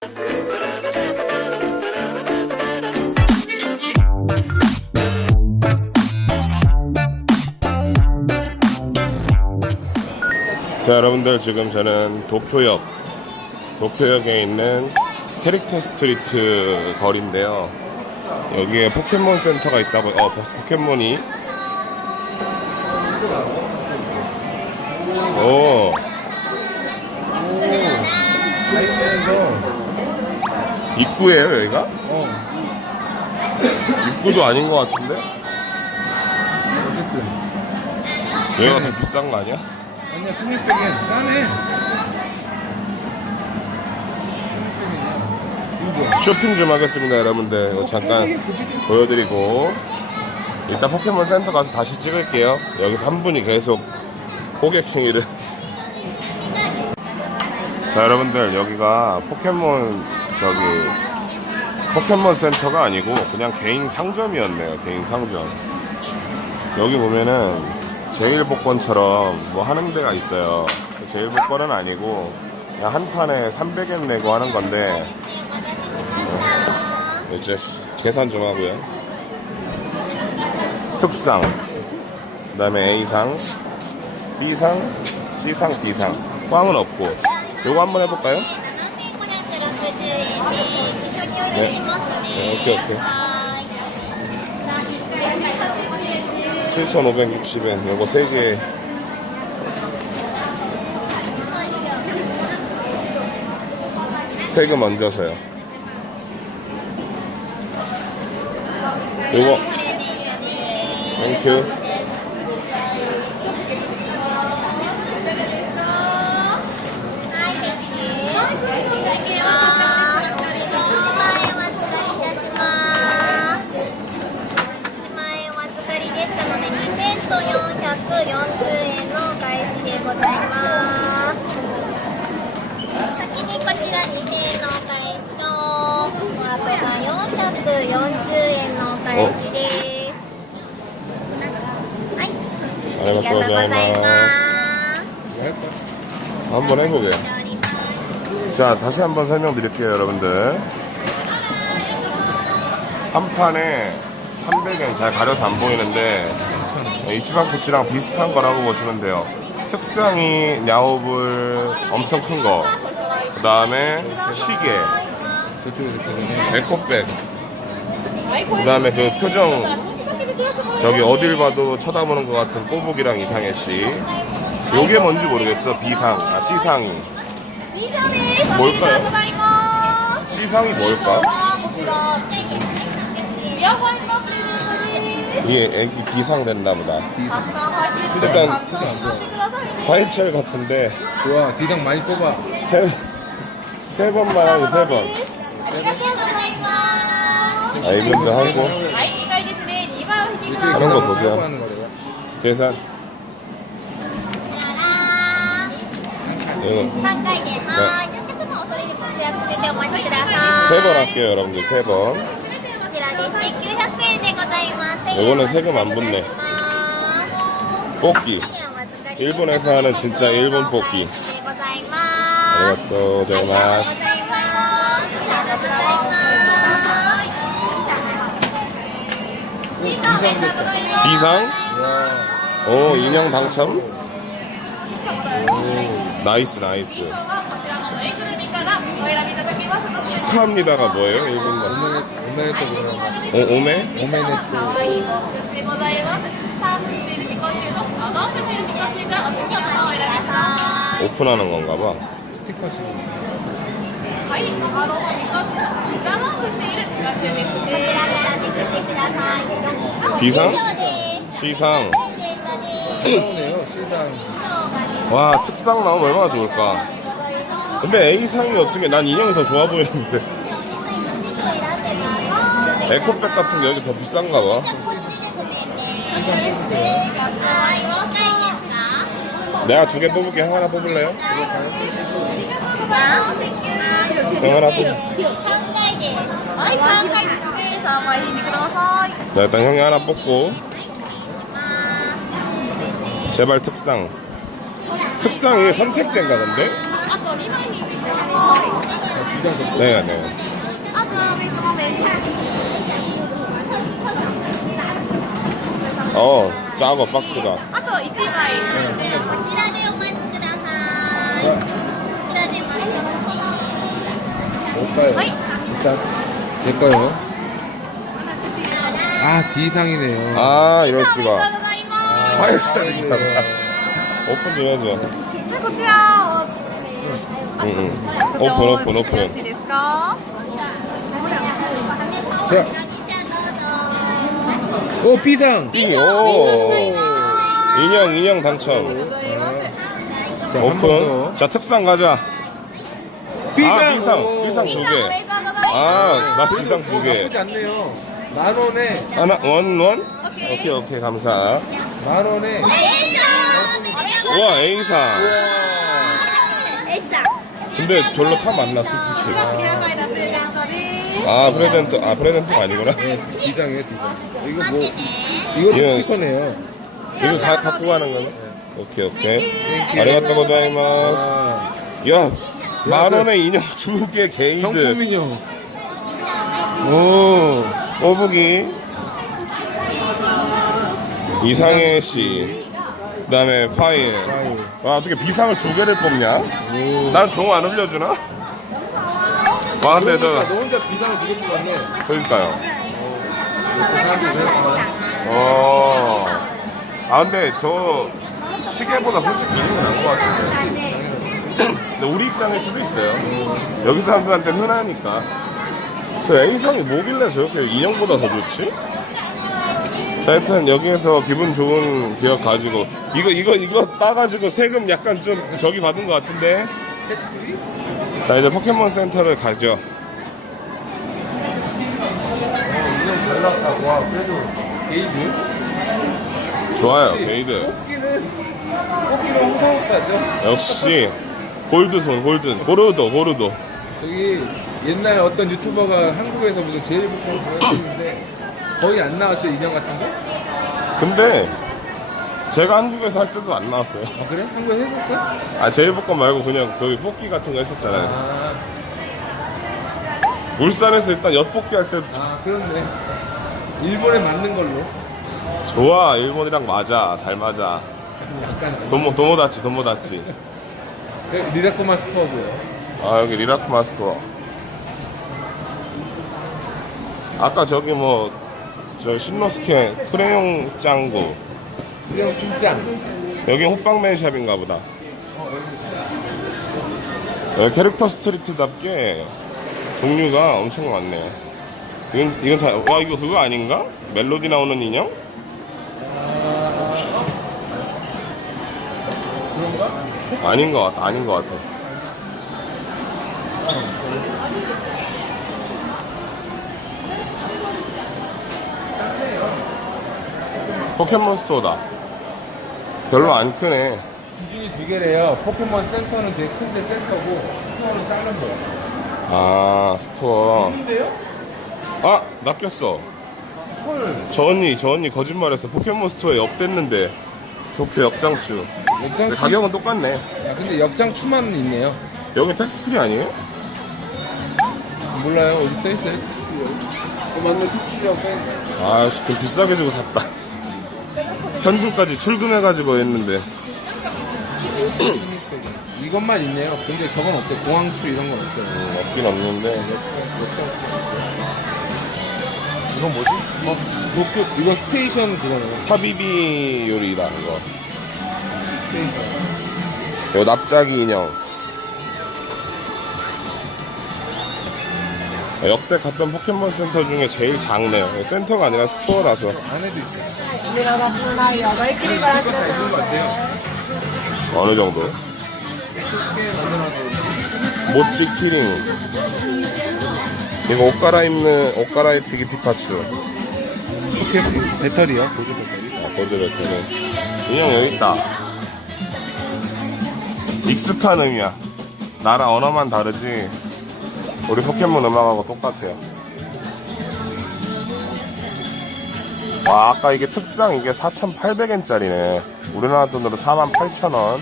자 여러분들 지금 저는 도쿄역 도쿄역에 있는 캐릭터 스트리트 거리인데요. 여기에 포켓몬 센터가 있다고 어 포켓몬이? 오 입구예요 여기가? 어, 입구도 아닌 것 같은데? 어쨌든. 여기가 더 비싼 거 아니야? 아니야, 투명백엔 싸네. 쇼핑 좀 하겠습니다 여러분들 이거 잠깐 보여드리고 일단 포켓몬 센터 가서 다시 찍을게요 여기서 한 분이 계속 호객행위를 자 여러분들 여기가 포켓몬 저기 포켓몬 센터가 아니고 그냥 개인 상점이었네요 개인 상점 여기 보면은 제일 복권처럼 뭐 하는 데가 있어요 제일 복권은 아니고 그냥 한 판에 300엔 내고 하는 건데 이제 계산 좀 하고요. 특상, 그 다음에 A상, B상, C상, D상. 꽝은 없고. 요거 한번 해볼까요? 네. 네, 오케이, 오케이. 7,560엔 요거 3개 세금 얹어서요 요거 땡큐 한번 행복해요. 자, 다시 한번 설명드릴게요, 여러분들. 한 판에 300엔 잘 가려서 안 보이는데 네, 이치방 굿즈랑 비슷한 거라고 보시면 돼요. 특성이 야옵을 엄청 큰 거, 그 다음에 시계, 에코백, 그 다음에 그 표정 저기 어딜 봐도 쳐다보는 것 같은 꼬북이랑 이상해 씨. 요게 뭔지 모르겠어. 비상 아 시상이 뭘까요? 시상이 뭘까? 이게 애기 B상 됐나 보다. 일단 과일철 같은데 좋아, D상 많이 뽑아. 세, 세 번만 하고 세 번. 아 이분들 하고 그런 거 보세요. 계산. 3回で、はーい。お客様恐れ入りご制約させてお待ちください。 세 번 할게요, 여러분들 세 번. こちらです。900円でございます。 요거는 세금 안 붙네. 뽑기. 일본에서 하는 진짜 일본 뽑기. でございます。 아리가또 ありがとうございま 고자이마스. す。ありがとうございます。 비상? 와, 오, 인형 당첨? 오, 나이스, 나이스. こちらのぬいぐるみからお選びいただけますので。 축하합니다가 뭐예요, 일본말? 오메네, 오메네토 그러나. 오, 오메? 可 오메네토. 愛いボックスでございます。サーフしているピカチュウのアドントしているピカチュウからお好きなものをお選びください。 오픈하는 건가 봐. 스티커 식はい、アロハピカチュウ、ピカノンしているピカチュウです。こちらからめくってください。 비상? 以上です。 C상. データです。 나오네요, 시장. 以上が 와 특상 나오면 얼마나 좋을까. 근데 A상이 어떻게 난 인형이 더 좋아 보이는데. 에코백 같은 게 여기 더 비싼가 봐. 내가 두 개 뽑을게. 하나 뽑을래요? 형 하나 뽑자 네, 일단 형이 하나 뽑고. 제발 특상. 특상이 선택제인가 본데? あと2枚引いてください 아, 두장 더. 네, 네. あとウィズのメン 어, 작아, 박스가. あと1枚こちらでお待ちくださいこちらで待ってます 뭘까요? 하이. 일단 제 거요. 아 D상이네요. 아, 이럴 ありがとう 수가. ございます 파이어 스타일이다. 오픈 좀 해줘. はいこちらを 응, 응. 오픈, 오픈, よろし 오픈. いですか 자, 何ちゃんどうぞ 오 B상. 이, 오. 인형, 인형 당첨. 자, 한 번 오픈. 더. 자, 특상 가자. B상. 아, B상. 오. B상 두 お 개. めでとうございます 아, 나 그래도 비상 두 뭐 개. 나쁘지 않네요. 만 원에 하나, 원, 원? 오케이. 오케이, 오케이, 감사. 만 원에. 에이샤 우와 A상 근데 별로 탐안 나, 솔직히. 아, 프레젠트, 아, 프레젠트가 아니구나. 비장이에요, 비장. 뭐, 이거 뭐, 이거 예. 스티커네요. 이거 다 갖고 가는 거네? 오케이, 오케이. 아리가또 고자이마스. 아, 야, 만 그 원에 인형 두 개 개인들. 성품인형. 오, 꼬부기. 이상해 씨. 그 다음에 파일. 파일. 와, 어떻게 비상을 두 개를 뽑냐? 오. 난종 안 올려주나? 와, 근데 저, 너 혼자 비상을 두개 뽑았네. 그러니까요. 사람들이 생각하면. 어. 아, 근데 저 시계보다 솔직히 이게 나은 것 같은데. 근데 우리 입장일 수도 있어요. 여기 사람들한테 흔하니까. 저 A성이 뭐길래 저렇게 인형보다 더 좋지? 자, 하여튼 여기에서 기분 좋은 기억 가지고. 이거, 이거, 이거 따가지고 세금 약간 좀 저기 받은 것 같은데. 자, 이제 포켓몬 센터를 가죠. 어, 인형 잘 나왔다. 와, 그래도 게이드? 좋아요, 게이드. 뽑기는, 뽑기는 홍사오빠죠. 역시. 골드손, 골든. 고르도, 고르도. 저기 옛날 어떤 유튜버가 한국에서 무슨 제일 복권 보여줬는데 거의 안 나왔죠, 인형 같은 거? 근데 제가 한국에서 할 때도 안 나왔어요. 아, 그래? 한국에 했었어? 아 제일복권 말고 그냥 거기 뽑기 같은 거 했었잖아요. 아, 울산에서 일단 엿뽑기 할때 아, 그렇네. 일본에 맞는 걸로. 좋아 일본이랑 맞아 잘 맞아. 약간 도모 도모다치 도모다치. 그 리라코 마 스토어고요. 아 여기 리라크 마스터. 아까 저기 뭐 저 신노스케 크레용 짱구 그냥 진짜. 여기 호빵맨 샵인가 보다. 여기 캐릭터 스트리트답게 종류가 엄청 많네요. 이건, 이건 자, 와, 이거 그거 아닌가? 멜로디 나오는 인형? 아닌 것 같아, 아닌 것 같아. 포켓몬 스토어다. 별로 안 크네. 기준이 두 개래요. 포켓몬 센터는 되게 큰데 센터고 스토어는 작은 거야. 아, 스토어. 근데요? 아, 낚였어. 헐. 저 언니, 저 언니 거짓말했어. 포켓몬 스토어에 업됐는데. 도쿄 역장추. 역장 근데 추. 가격은 똑같네. 야, 근데 역장 추만 있네요. 여기 텍스프리 아니에요? 몰라요. 어디 써 있어요? 그 맞는 티치라고 써있네. 아, 씨, 그 비싸게 주고 샀다. 현금까지 출금해가지고 했는데. 이것만 있네요. 근데 저건 없어요. 공항추 이런 건 없어요. 음, 없긴 없는데. 이건 뭐지? 뭐, 도쿄, 이거 스테이션 그거네요. 타비비 요리다, 이거. 스테이션. 요 납작이 인형. 아, 역대 갔던 포켓몬 센터 중에 제일 작네요. 센터가 아니라 스토어라서. 안에도 있어요. 들어갔구나. 여덟끼리 가야 어느 정도? 모찌 키링. 이거 옷 갈아입는, 옷 갈아입히기 피카츄. 포켓 배터리요? 보조 배터리. 아, 보조 배터리. 인형 여기 있다. 익숙한 의미야. 나라 언어만 다르지. 우리 포켓몬 음악하고 똑같아요. 와, 아까 이게 특상 이게 4,800엔짜리네. 우리나라 돈으로 48,000원.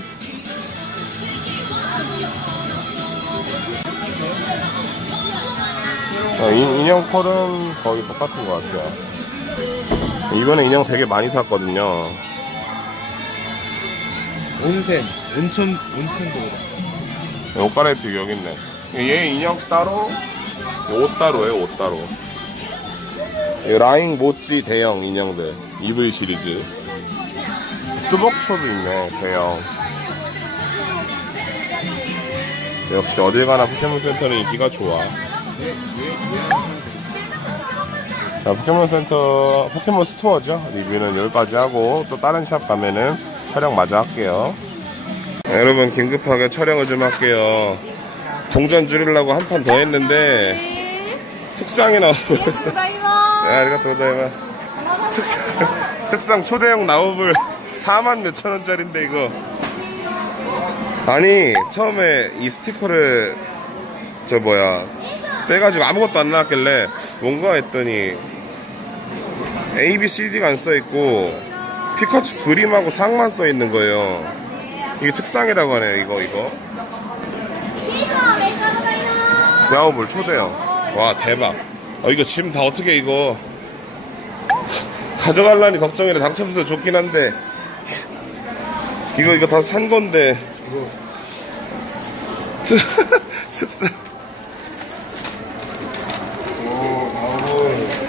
어, 인형 컬은 거의 똑같은 것 같아요. 이번에 인형 되게 많이 샀거든요. 온센, 온천, 온천도. 옷갈아입기 여기 있네. 얘 인형 따로, 옷 따로예요, 옷 따로. 이 라잉 모찌 대형 인형들. EV 시리즈. 뚜벅초도 있네, 대형. 역시 어딜 가나 포켓몬 센터는 인기가 좋아. 자, 포켓몬 센터, 포켓몬 스토어죠. 리뷰는 여기까지 하고, 또 다른 샵 가면은 촬영 마저 할게요. 네, 여러분, 긴급하게 촬영을 좀 할게요. 동전 줄이려고 한 판 더 했는데, 특상이 나와버렸어. 네, 아리가또 고자이마스. 특상, 특상 초대형 나옵을 4만 몇천 원짜린데, 이거. 아니, 처음에 이 스티커를, 저 뭐야, 빼가지고 아무것도 안 나왔길래, 뭔가 했더니, A, B, C, D가 안 써있고, 피카츄 그림하고 상만 써있는 거예요. 이게 특상이라고 하네요, 이거, 이거. 야오볼 초대형. 와, 대박. 어, 이거 지금 다 어떻게 이거. 가져갈라니 걱정이라 당첨수 좋긴 한데. 이거, 이거 다 산 건데. 특상.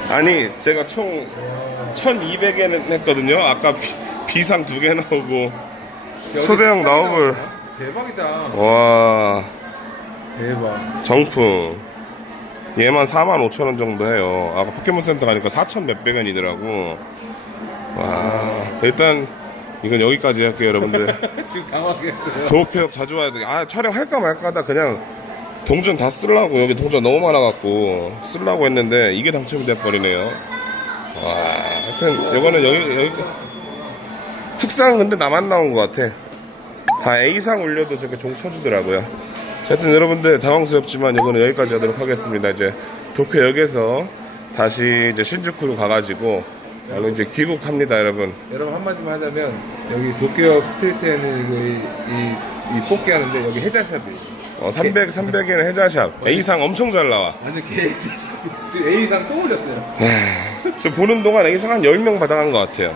아니, 제가 총 1200엔 했거든요. 아까 비, 상 두 개 나오고. 초대형 나오블. 대박이다. 와, 대박. 정품. 얘만 4만 5천 원 정도 해요. 아까 포켓몬 센터 가니까 4천 몇백 원이더라고. 와, 일단, 이건 여기까지 할게요, 여러분들. 지금 당황했어요. 도쿄역 자주 와야 돼. 아, 촬영할까 말까 하다 그냥 동전 다 쓰려고, 여기 동전 너무 많아갖고, 쓰려고 했는데, 이게 당첨이 돼버리네요. 와, 하여튼, 요거는 여기, 여기, 특상 근데 나만 나온 것 같아. 다 A상 올려도 저렇게 종 쳐주더라고요. 자, 하여튼 여러분들 당황스럽지만 이거는 여기까지 하도록 하겠습니다. 이제 도쿄역에서 다시 이제 신주쿠로 가가지고, 바로 이제 귀국합니다, 여러분. 여러분 한마디만 하자면 여기 도쿄역 스트리트에는 이거 이, 이, 이 뽑기 하는데 여기 해자샵이 어, 300, 300에는 해자샵. A상 엄청 잘 나와. 완전 개 해자샵. 지금 A상 또 올렸어요. 저 보는 동안 A상 한 10명 받아간 것 같아요.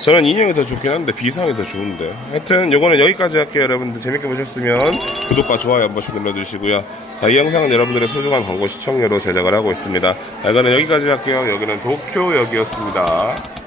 저는 인형이 더 좋긴 한데 B상이 더 좋은데. 하여튼 요거는 여기까지 할게요. 여러분들 재밌게 보셨으면 구독과 좋아요 한 번씩 눌러주시고요. 자, 이 영상은 여러분들의 소중한 광고 시청료로 제작을 하고 있습니다. 자, 이거는 여기까지 할게요. 여기는 도쿄역이었습니다.